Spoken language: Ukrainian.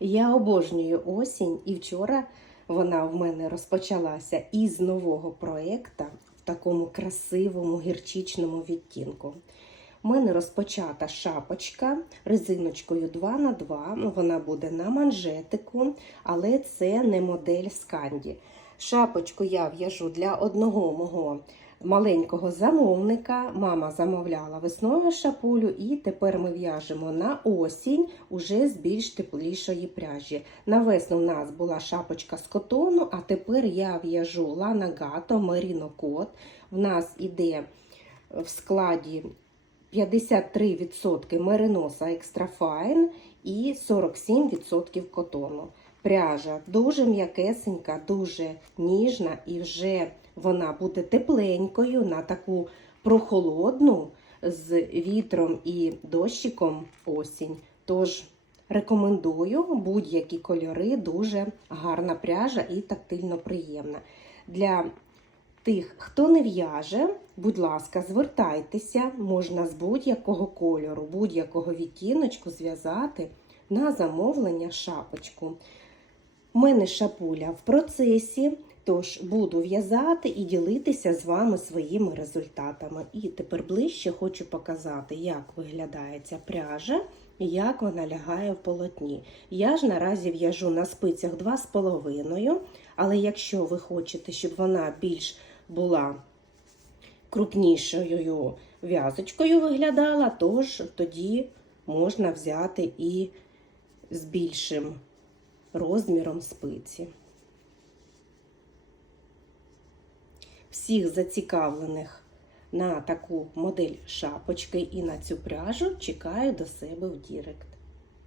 Я обожнюю осінь, і вчора вона в мене розпочалася із нового проєкта в такому красивому гірчичному відтінку. У мене розпочата шапочка резиночкою 2 на 2 Вона буде на манжетику, але це не модель Сканді. Шапочку я в'яжу для одного мого маленького замовника. Мама замовляла весною шапулю, і тепер ми в'яжемо на осінь уже з більш теплішої пряжі. На весну в нас була шапочка з котону, а тепер я в'яжу Merino Cot. В нас іде в складі 53% мериноса Fine і 47% котону. Пряжа дуже м'якесенька, дуже ніжна і вже вона буде тепленькою на таку прохолодну з вітром і дощиком осінь. Тож рекомендую будь-які кольори, дуже гарна пряжа і тактильно приємна. Для тих, хто не в'яже, будь ласка, звертайтеся, можна з будь-якого кольору, будь-якого відтіночку зв'язати на замовлення шапочку. У мене шапуля в процесі, тож буду в'язати і ділитися з вами своїми результатами. І тепер ближче хочу показати, як виглядає ця пряжа і як вона лягає в полотні. Я ж наразі в'яжу на спицях 2,5, але якщо ви хочете, щоб вона більш була крупнішою в'язочкою виглядала, тож тоді можна взяти і з більшим розміром спиці. Всіх зацікавлених на таку модель шапочки і на цю пряжу чекаю до себе в Дірект.